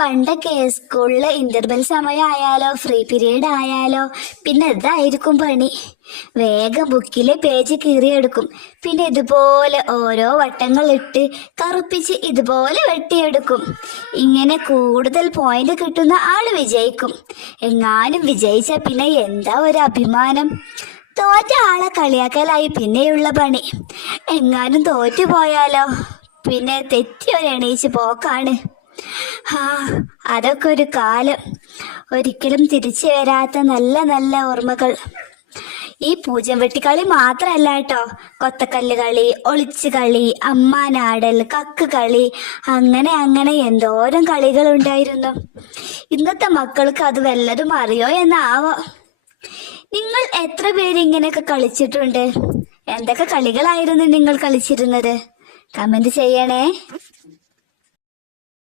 പണ്ടൊക്കെ സ്കൂളിലെ interval സമയമായാലോ free period ആയാലോ പിന്നെ ഇതായിരിക്കും പണി. വേഗം ബുക്കിലെ പേജ് കീറിയെടുക്കും. പിന്നെ ഇതുപോലെ ഓരോ വട്ടങ്ങൾ ഇട്ട് കറുപ്പിച്ച് ഇതുപോലെ വെട്ടിയെടുക്കും. ഇങ്ങനെ കൂടുതൽ പോയിന്റ് കിട്ടുന്ന ആൾ വിജയിക്കും. എങ്ങാനും വിജയിച്ച പിന്നെ എന്താ ഒരു അഭിമാനം? തോറ്റ ആളെ കളിയാക്കലായി പിന്നെയുള്ള പണി. എങ്ങാനും തോറ്റു പോയാലോ പിന്നെ തെറ്റി ഒരു എണീച്ച് പോക്കാണ്. ആ അതൊക്കെ ഒരു കാലം. ഒരിക്കലും തിരിച്ചു വരാത്ത നല്ല നല്ല ഓർമ്മകൾ. ഈ പൂജം വെട്ടിക്കളി മാത്രല്ല കേട്ടോ. കൊത്തക്കല്ല് കളി ഒളിച്ചു കളി അമ്മാനാടൽ കക്ക് കളി അങ്ങനെ അങ്ങനെ എന്തോരം കളികൾ ഉണ്ടായിരുന്നു. ഇന്നത്തെ മക്കൾക്ക് അത് വല്ലതും അറിയോ എന്നാവോ? നിങ്ങൾ എത്ര പേര് ഇങ്ങനെയൊക്കെ കളിച്ചിട്ടുണ്ട്? എന്തൊക്കെ കളികളായിരുന്നു നിങ്ങൾ കളിച്ചിരുന്നത്? കമന്റ് ചെയ്യണേ.